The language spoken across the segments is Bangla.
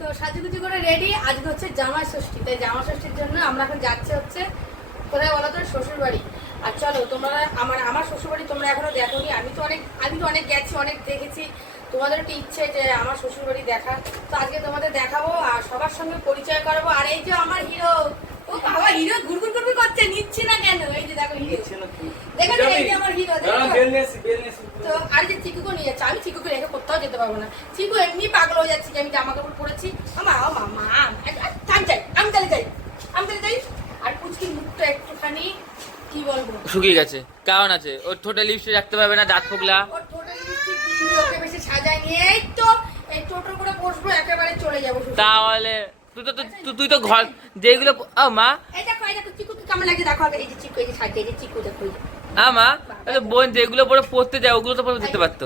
তো সাজুগুজি করে রেডি আজকে হচ্ছে জামা ষষ্ঠী, তাই জামা ষষ্ঠীর জন্য আমরা এখন যাচ্ছি হচ্ছে কোথায় বলো তো? শ্বশুর বাড়ি আর চলো, তোমরা আমার আমার শ্বশুর বাড়ি তোমরা এখনও দেখোনি। আমি তো অনেক, আমি তো অনেক গেছি, অনেক দেখেছি। তোমাদের একটা ইচ্ছে যে আমার শ্বশুর বাড়ি দেখার। তো আজকে তোমাদের দেখাবো আর সবার সঙ্গে পরিচয় করাবো। আর এই যে আমার হিরো ও বাবা হিরো ঘুরঘুর ঘুরঘুর করছে নিচ্ছি না কেন এই যে দেখো হিরো দেখো না, এই যে আমার হিরো দেখো তো আর যে চিকুকে নিয়ে যাচ্ছে আমি চিকুকে রেখে কোথাও যেতে পারব না। চিকু এমনি পাগল হয়ে যাচ্ছে যে আমি জামা কাপড় পরেছি। আমা ও মামা আমি চাই আমি তাহলে যাই আমি তাহলে যাই। আর পুচকি মুখটা একটুখানি কি বলব? শুকিয়ে গেছে কারণ আছে? ওর ঠোঁটে লিপস্টিক রাখতে পারবে না দাঁত ফোকলা? ওর টোটাল লিপস্টিক দিয়ে ওকে বেশি সাজায় নিয়ে এই তো এই টোটো করে বসবো একেবারে চলে যাব তাহলে তুই তো তুই- তো ঘর যেগুলো ও মা। এই দেখো চিকুকে কেমন লাগে দেখো এই যে চিকু এই যে সাজিয়ে এই যে চিকু দেখো এই যে। আ মা তাহলে বোন যেগুলো পরে পড়তে যায় ওগুলো তো পরে দিতে পারতো।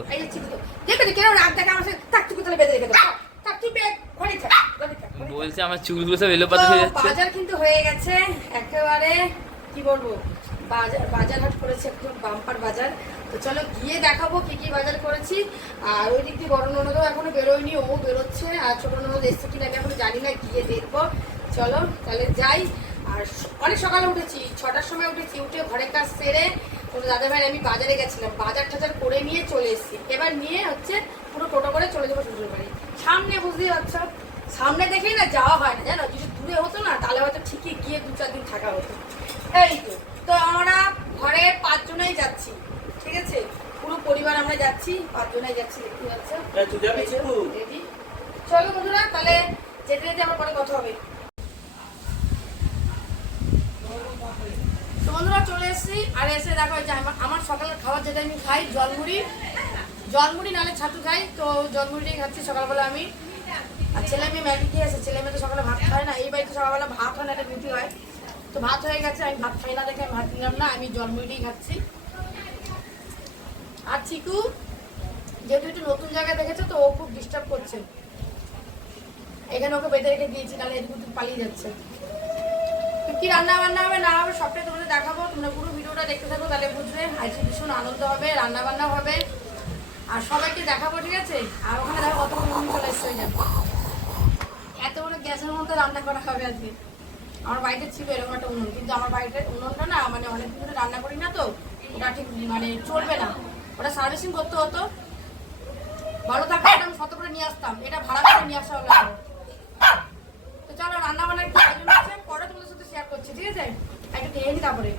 বলছে আমার চুলগুলো সব এলো পাতা হয়ে যাচ্ছে। বাজার কিন্তু হয়ে গেছে একেবারে কি বলব বাজার বাজার হাট করেছে একদম বাম্পার বাজার। তো চলো গিয়ে দেখাবো কি কি বাজার করেছি। আর ওই দিক দিয়ে বড় ননদও এখনও বেরোয়নি ও বেরোচ্ছে আর ছোট ননদ এসছে কিনা আমি এখনও জানি না গিয়ে দেখব। চলো তাহলে যাই। আর অনেক সকালে উঠেছি ছটার সময় উঠেছি উঠে ঘরের কাজ সেরে কোনো দাদা ভাই আমি বাজারে গেছিলাম বাজার টাজার করে নিয়ে চলে এসেছি। এবার নিয়ে হচ্ছে পুরো টোটো করে চলে যাব শ্বশুর বাড়ি। সামনে বুঝতেই পারছ? সামনে দেখেই না যাওয়া হয় না জানো? যদি দূরে হতো না তাহলে হয়তো ঠিকই গিয়ে দু চার দিন থাকা হতো। এই তো তো আমরা ঘরে পাঁচজনেই যাচ্ছি ঠিক আছে? পুরো পরিবার আমরা যাচ্ছি পাঁচজনেই যাচ্ছি দেখতে পাচ্ছ? চলো বন্ধুরা তাহলে যেতে যেতে আমার পরে কথা হবে। তো বন্ধুরা চলে এসেছি, আর এসে দেখো যে আমার- সকালের খাবার যেটা আমি খাই, জলমুড়ি। জলমুড়ি নাহলে ছাতু খাই, তো জলমুড়িটাই খাচ্ছি সকালবেলা আমি। আর ছেলে মেয়ে ম্যাগি খেয়ে আছে ছেলে মেয়ে তো সকালে ভাত খায় না, এই বাড়িতে সকালবেলা ভাত হয় না, একটা রুটি হয়। তো ভাত হয়ে গেছে, আমি ভাত খাই না দেখে আমি ভাত নিলাম না, আমি জলমুড়িটাই খাচ্ছি। আর চিকু, যেহেতু একটু নতুন জায়গায় দেখেছে, তো ও খুব ডিস্টার্ব করছে। এখানে ওকে বেঁধে রেখে দিয়েছি তাহলে এদিক পালিয়ে যাচ্ছে। কি রান্না বান্না হবে না হবে সবটাই তোমাদের দেখাবো। তোমরা পুরো ভিডিওটা দেখতে থাকো, তাহলে বুঝবে আজকে ভীষণ আনন্দ হবে, রান্না বান্না হবে। আর সবাইকে দেখাবো, ঠিক আছে? আর ওখানে দেখো কত মন চলে এসছে ওই দেখো। এত বড় গ্যাসের মধ্যে রান্না করা হবে আজকে। আমার বাড়িতে ছিল এরকম একটা উনুন, কিন্তু আমার বাড়িতে উনুনটা না মানে অনেকদিন ধরে রান্না করি না তো, ওটা ঠিক মানে চলবে না। ওটা সার্ভিসিং করতে হতো। ভালো থাকলে আমি শত করে নিয়ে আসতাম। এটা ভাড়া করে নিয়ে আসা হলো এখন। তো চলো রান্না বান্নার কি আয়োজন আছে পরে তোমাদের সাথে শেয়ার করছি ঠিক আছে? একটু নিয়ে নি তারপরে।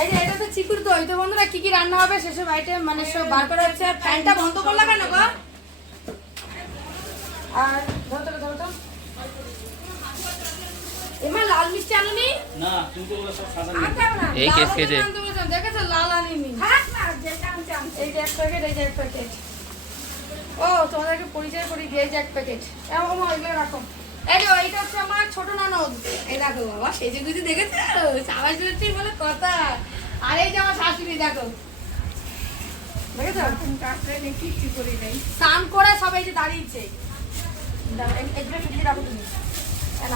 এই যে এটা তো চিকুর দই। তো বন্ধুরা কি কি রান্না হবে সেসব আইটেম মানে সব বার করা হচ্ছে। আর ফ্যানটা বন্ধ করলা কেন গো? আর ধরো তো ধরো তো। এমা লাল মিষ্টি আনুনি? এই কেস কেটে। দেখেছ লাল আনিনি। এই যে এক প্যাকেট এই যে এক প্যাকেট। ও, তোমাদেরকে পরিচয় করি দিয়ে এক প্যাকেট এরকম এগুলো রাখো। এইটা হচ্ছে আমার ছোট ননদ। এই দেখো, বাবা সেজে গুজে দেখেছ সবাই শুনেছি বলে কথা। আর এই যে আমার শাশুড়ি, দেখো। দেখেছ? কিচ্ছু করি স্নান করে সবাই যে দাঁড়িয়েছে। এগুলো ফ্রিজে রাখো এ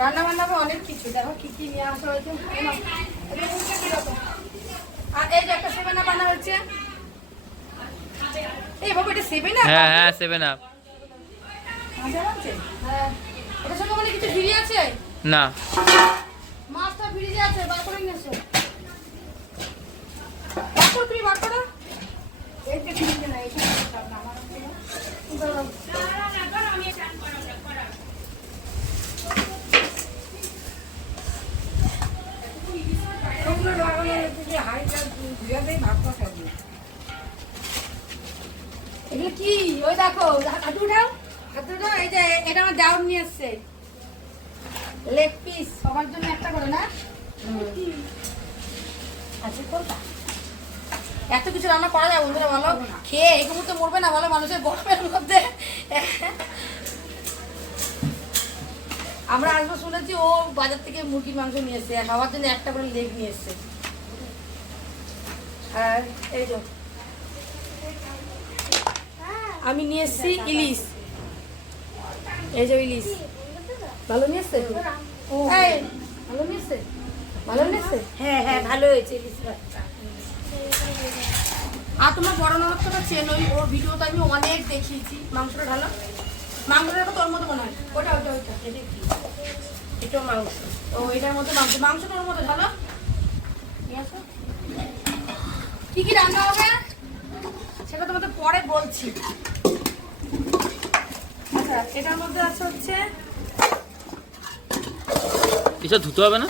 রান্না বান্না অনেক কিছু। দেখো, কি কি নিয়ে আসা হয়েছে? আর এই যে একটা সেভেন বানা হচ্ছে। এই বাবা এটা সেভেন হ্যাঁ হ্যাঁ সেভেন আপ সঙ্গে মানে কিছু ফ্রি আছে? না। মাছটা ফ্রিজে আছে বার করে নিয়ে বার করো তুমি বার করো। না আমার এগুলো কি? ওই দেখো হাতু উঠাও হাতু উঠাও এই যে এটা আমার দাউন নিয়ে এসছে লেগ পিস সবার জন্য একটা করে না? আছে কোনটা? এত কিছু রান্না করা যায় বন্ধুরা বলো? খেয়ে এগুলো তো মরবে না বলো? মানুষের গরমের মধ্যে। আমরা আসব শুনেছি ও বাজার থেকে মুরগির মাংস নিয়ে এসছে খাওয়ার জন্য একটা করে লেগ নিয়ে এসছে। আর এই যে আমি নিয়ে এসেছি ইলিশ। এই যে ইলিশ। ভালো নিয়ে এসছে ভালো নিয়ে এসছে ভালো নিয়ে এসছে হ্যাঁ হ্যাঁ ভালো হয়েছে ইলিশ আর তোমার বড় নরদ চেনই ওর ভিডিওতে আমি অনেক দেখিয়েছি। মাংসটা ঢালো। মাংসটা তো তোর মতো মনে হয়। ওটা ওটা ওইটা এটা কি? এটা মাংস। ও এটার মধ্যে মাংস। মাংস তোর মতো ঢালো। নিয়ে কি কি রান্না হবে? সেটা তোমাদের পরে বলছি। আচ্ছা এটার মধ্যে আছে হচ্ছে এসব ধুতে হবে না?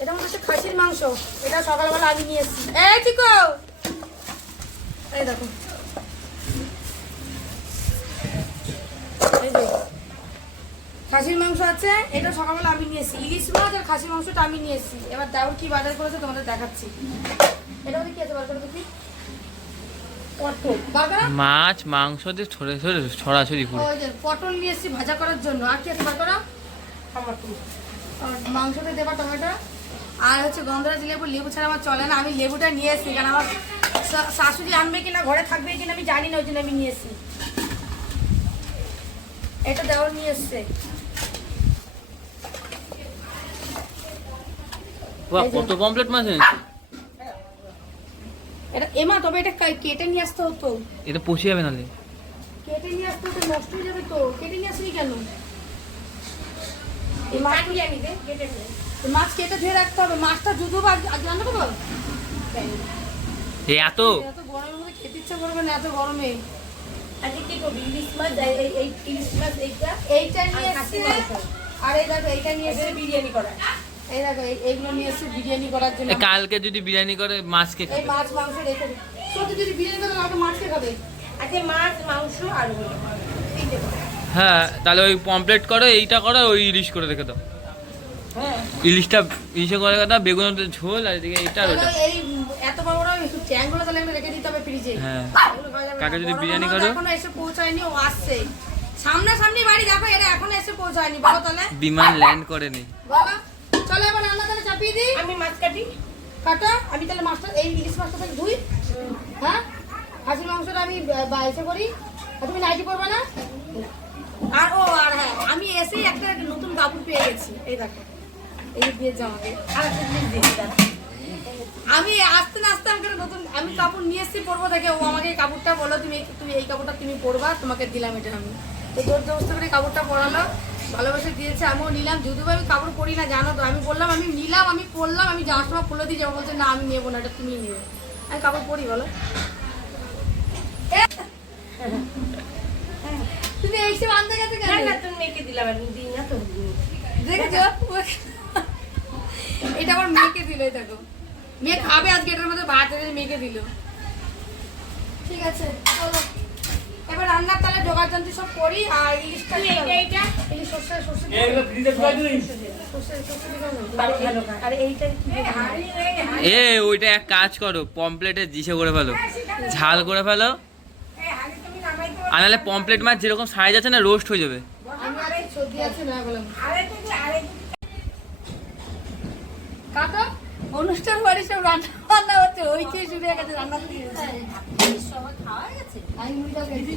এটা মধ্যে হচ্ছে খাসির মাংস। এটা সকালবেলা আমি নিয়ে এসেছি। এই চিকো! এই দেখো। এই খাসির মাংস আছে এটা সকালবেলা আমি নিয়ে এসেছি। ইলিশ মাছ আর খাসির মাংসটা আমি নিয়ে এসেছি। এবার দেওয়ার কি বাজার করেছে তোমাদের দেখাচ্ছি। মাছ মাংস দিয়ে ছড়ে ছড়ে ছড়াছড়ি পুরো পটল নিয়ে এসেছি ভাজা করার জন্য। আর কি আছে বার করো টমাটো মাংসতে দেবা টমেটো। আর হচ্ছে গন্ধরাজ লেবু লেবু ছাড়া আমার চলে না। আমি লেবুটা নিয়ে এসেছি। কারণ আমার শাশুড়ি আনবে কিনা ঘরে থাকবে কিনা আমি জানি না ওই জন্য আমি নিয়ে এসেছি। এটা দেওয়ার নিয়ে এসছে। কত কমপ্লিট মাছ এনেছে? এমা তবে এটা কেটে নিয়ে আসতে হতো। এটা পচে যাবে নালে কেটে নিয়ে আসতে হতো নষ্ট হয়ে যাবে তো। কেটে নিয়ে আসবি কেন? এই মাছ কাটি আমি দে কেটে নে মাছ কেটে ধুয়ে রাখতে হবে। মাছটা জুতো আজ রান্না করব? এত? এত গরমের মধ্যে খেতে ইচ্ছা করবে না এত গরমে। আজকে কি করবি? ইলিশ মাছ এই- ইলিশ মাছ এইটা? নিয়ে। আর এই দেখো এইটা নিয়ে এসে বিরিয়ানি করা। এই দেখো এইগুলো নিয়ে এসছে বিরিয়ানি করার জন্য কালকে যদি বিরিয়ানি করে মাছকে এই খাবে? মাছ মাংস রেখে সত্যি যদি বিরিয়ানি করে আমাকে মাছকে খাবে? আজকে মাছ মাংস আর হ্যাঁ তাহলে ওই পমপ্লেট করো এইটা করো ওই ইলিশ করে রেখে দাও। হ্যাঁ। ইলিশটা ইলিশে করে রেখে দাও বেগুন ঝোল আর এদিকে আর ওটা এত বড় বড় ট্যাঙ্কগুলো তাহলে আমি রেখে দিতে হবে ফ্রিজে হ্যাঁ। কাকে যদি বিরিয়ানি করো? এখনও এসে পৌঁছায়নি ও আসছে। সামনাসামনি বাড়ি দেখো এটা এখনও এসে পৌঁছায়নি। বলো তাহলে। বিমান ল্যান্ড করেনি। বলো। চলো এবার রান্না তাহলে চাপিয়ে দিই। আমি মাছ কাটি। কাটা। আমি তাহলে মাছটা এই ইলিশ মাছটা তাহলে ধুই। হ্যাঁ? খাসির মাংসটা আমি বাইসে করি। আর তুমি নাইটি পরবে না? আর ও আর হ্যাঁ আমি এসেই একটা নতুন কাপড় পেয়ে গেছি। এই দেখো। এই দিয়েছে আমাকে আর একটা জিনিস দিচ্ছি আমি আসতে না আসতে আমাকে নতুন আমি কাপড় নিয়ে এসেছি পরবো দেখে ও আমাকে এই কাপড়টা বলো তুমি এই- তুমি এই কাপড়টা তুমি পরবা তোমাকে দিলাম এটা আমি। তো জোর জবস্ত করে কাপড়টা পরালো। ভালোবাসে দিয়েছে আমিও নিলাম। যদিও আমি কাপড় পরি না জানো তো আমি বললাম আমি নিলাম আমি পরলাম আমি যাওয়ার সময় খুলে দিয়ে যাব বলছে না আমি নেব না এটা তুমি নেবে আমি কাপড় পরি বলো! তুমি এইসব আনতে গেছে কেন? না তুমি মেয়েকে দিলাম আমি দিই না তো দেখেছ? এটা আমার মেয়েকে দিল এই দেখো। মেয়ে খাবে আজকে এটার মধ্যে ভাত মেয়েকে দিল। ঠিক আছে চলো। রান্নার তাহলে জোগাড় যন্ত্র সব করি আর ইলিশটা এইটা এইটা? ইলিশ সর্ষে সর্ষে এগুলো ফ্রিজে ঢুকাই দিই সর্ষে সর্ষে দিলাম না? ভালো ভালো খায়। আর এইটা এ ওইটা এক কাজ করো পমপ্লেটে দিশে করে ফেলো। ঝাল করে। ফেলো। আর নাহলে পমপ্লেট মাছ যেরকম সাইজ আছে না রোস্ট হয়ে যাবে। আমি আরে সর্দি আছে না বললাম কাকা অনুষ্ঠান বাড়ি সব রান্না বান্না হচ্ছে ওই চেয়ে গেছে রান্না হয়ে।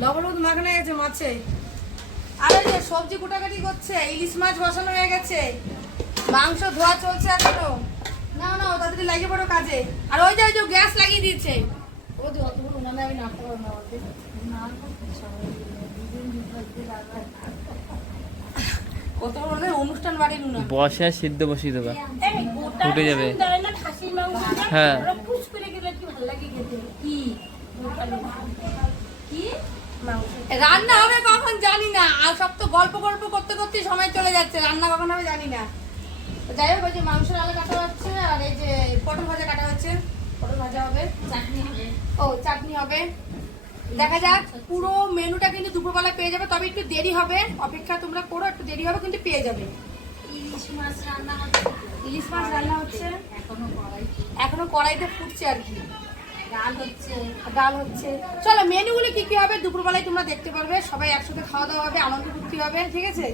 লবণ হলুদ মাখানো গেছে মাছে। আরে যে সবজি কুটাকাটি করছে ইলিশ মাছ বসানো হয়ে গেছে। মাংস ধোয়া চলছে এখনও। না না ও তাড়াতাড়ি লাগিয়ে পড়ো কাজে। আর ওই যে ওই যে গ্যাস লাগিয়ে দিয়েছে। ও যে অতগুলো উনানে আমি নাড়তে পারব না আমাকে কত বড় অনুষ্ঠান বাড়ির উনান। বসে সিদ্ধ বসিয়ে দেবা। ফুটে যাবে। হ্যাঁ। ওরা পুষ করে গেলে কি ভালো লাগে খেতে। কি? গোটা রসুন। কি? মাংস। রান্না হবে কখন জানি না আর সব তো গল্প গল্প করতে করতে সময় চলে যাচ্ছে রান্না কখন হবে জানি না যাই হোক ওই যে মাংসের আলু কাটা হচ্ছে আর এই যে পটল ভাজা কাটা হচ্ছে পটল ভাজা হবে চাটনি হবে ও চাটনি হবে দেখা যাক পুরো মেনুটা কিন্তু দুপুরবেলা পেয়ে যাবে তবে একটু দেরি হবে অপেক্ষা তোমরা করো একটু দেরি হবে কিন্তু পেয়ে যাবে ইলিশ মাছ রান্না হচ্ছে। ইলিশ মাছ রান্না হচ্ছে। এখনও কড়াই এখনও কড়াইতে ফুটছে আর কি। ডাল হচ্ছে ডাল হচ্ছে। চলো মেনুগুলো কি কি হবে? দুপুরবেলায় তোমরা দেখতে পারবে। সবাই একসাথে খাওয়া দাওয়া হবে আনন্দ ফুর্তি হবে ঠিক আছে?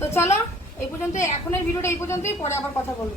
তো চলো এই পর্যন্ত এখনের ভিডিওটা এই পর্যন্তই পরে আবার কথা বলব।